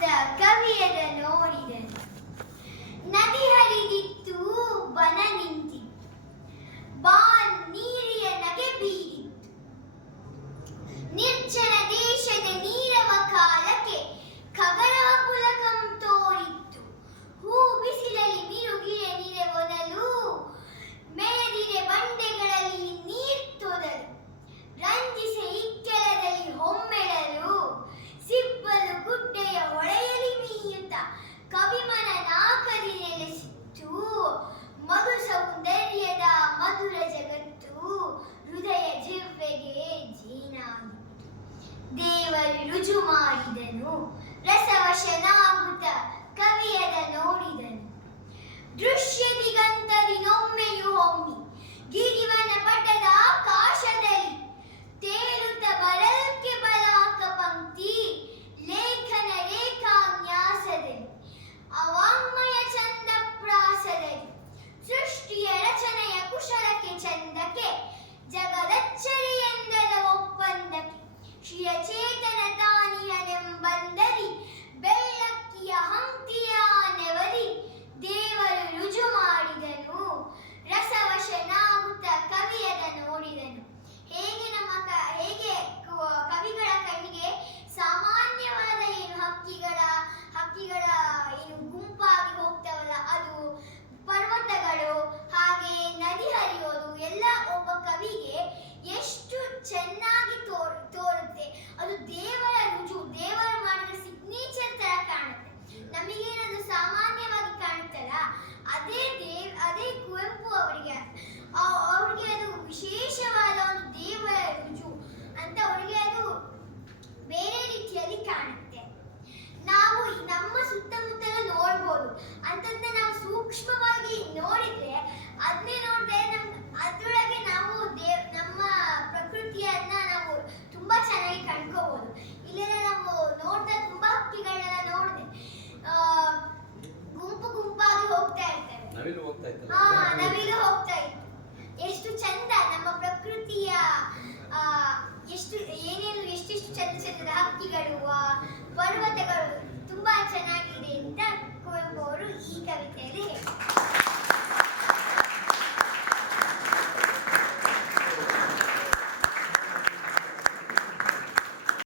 ಶನಾಗುತ್ತ ಕವಿಯದ ನೋಡಿದನು. ನದಿ ಹರಿದಿತ್ತು, ಬನ ನಿಂತಿತ್ತು, ಬಾನ್ ನೀರಿಯ ನಗೆ ಬೀರಿತ್ತು. ನಿರ್ಜನ ದೇಶದ ನೀರವ ಕಾಲಕ್ಕೆ ಖಗರವ ಪುಲಕಂ ತೋರಿತ್ತು. ಹೂ ಬಿಸಿಲಲ್ಲಿ ಮಿರುಗಿರೆ ನಿರೆವೊನಲು, ಮೇದಿರೆ ಬಂಡೆಗಳಲ್ಲಿ ನೀರ್ತೊದಲು. ರಂಜಿಸೆ ಇಕ್ಕೆಲದಲ್ಲಿ ಹೊಮ್ಮೆಳಲು, ಸಿಬ್ಬಲು ಗುಡ್ಡೆಯ ಹೊಳೆಯಲಿ ಮೀಯುತ್ತ ಕವಿಮನ ನಾಕದಿ ನೆಲೆಸಿತ್ತು. ಮಧು ಸೌಂದರ್ಯದ ಮಧುರ ಜಗತ್ತು ಹೃದಯ ಜಿವ್ವೆಗೆ ಜೇನಾಗಿತ್ತು. ದೇವರು ರುಜು ಮಾಡಿದನು, ರಸವಶನಾಗುತ್ತ ಕವಿಯದ ನೋಡಿದನು. ದೃಶ್ಯ ದಿಗಂತದಿ ನೊಮ್ಮೆಯು ಹೊಮ್ಮಿ ಗಿರಿವನ ಪಟದ ಆಕಾಶದಲ್ಲಿ ತೇಲುತ್ತ ಬರಲ್ಕೆ ಬಲಾಕ ಪಂಕ್ತಿ ಲೇಖನ ರೇಖಾನ್ಯಾಸದಲ್ಲಿ ಅವಾಂಗ್ಮಯ ಚಂದ ಪ್ರಾಸದಲ್ಲಿ ಸೃಷ್ಟಿಯ ರಚನೆಯ ಕುಶಲಕ್ಕೆ ಚಂದಕ್ಕೆ ಜಗದಚ್ಚರಿಯೆಂದದ ಒಪ್ಪಂದಕ್ಕೆ ಶಿರಚೇತನ ತಾನಿಯನೆಂಬಂದರಿ ಬೆಳ್ಳಕ್ಕಿಯ ಹಂಕ್ತಿಯ ನೆವದಿ ದೇವರು ರುಜು ಮಾಡಿದನು, ರಸವಶನಾಗುತ್ತ ಕವಿಯದ ನೋಡಿದನು. ಹೇಗೆ ಕವಿಗಳ ಕಣ್ಣಿಗೆ ಸಾಮಾನ್ಯವಾದ ಹಕ್ಕಿಗಳ ಏನು ಗುಂಪಾಗಿ ಹೋಗ್ತಾವಲ್ಲ, ಅದು ಪರ್ವತಗಳು, ಹಾಗೆ ನದಿ ಹರಿಯೋದು ಎಲ್ಲ ಒಬ್ಬ ಕವಿಗೆ ಎಷ್ಟು ಚೆನ್ನಾಗಿ ತೋರುತ್ತೆ. ಅದು ದೇವರ ರುಜು, ದೇವರು ಮಾಡಿದ ಸಿಗ್ನೇಚರ್ ತರ ಕಾಣುತ್ತೆ. ನಮಗೇನದು ಸಾಮಾನ್ಯವಾಗಿ ಕಾಣುತ್ತಲ್ಲ, ಅದೇ ಕುವೆಂಪು ಅವರಿಗೆ ಅದು ವಿಶೇಷವಾದ ಒಂದು ದೇವರ ರುಜು ಅಂತ ಅವರಿಗೆ ಅದು ಬೇರೆ ರೀತಿಯಲ್ಲಿ ಕಾಣುತ್ತೆ. ನಾವು ನಮ್ಮ ಸುತ್ತಮುತ್ತಲ ನೋಡ್ಬೋದು, ಅಂತಂದ ನಾವು ಸೂಕ್ಷ್ಮವಾಗಿ ನೋಡಿದ್ರೆ ಅದನ್ನೇ ನೋಡಿದ್ರೆ ಅದ್ರೊಳಗೆ ನಾವು ನಮ್ಮ ಪ್ರಕೃತಿಯನ್ನ ನಾವು ತುಂಬಾ ಚೆನ್ನಾಗಿ ಕಂಡ್ಕೋಬಹುದು. ಇಲ್ಲೆಲ್ಲ ನಾವು ನೋಡ್ತಾ ತುಂಬಾ ಹಕ್ಕಿಗಳನ್ನ ನೋಡಿದೆ ಗುಂಪಾಗಿ ಹೋಗ್ತಾ ಇರ್ತವೆ. ನವಿಲು ಹೋಗ್ತಾ ಇತ್ತು. ಎಷ್ಟು ಚಂದ ನಮ್ಮ ಪ್ರಕೃತಿಯ ಎಷ್ಟೆಷ್ಟು ಚಂದದ ಹಕ್ಕಿಗಳು, ಪರ್ವತಗಳು ತುಂಬಾ ಚೆನ್ನಾಗಿದೆ.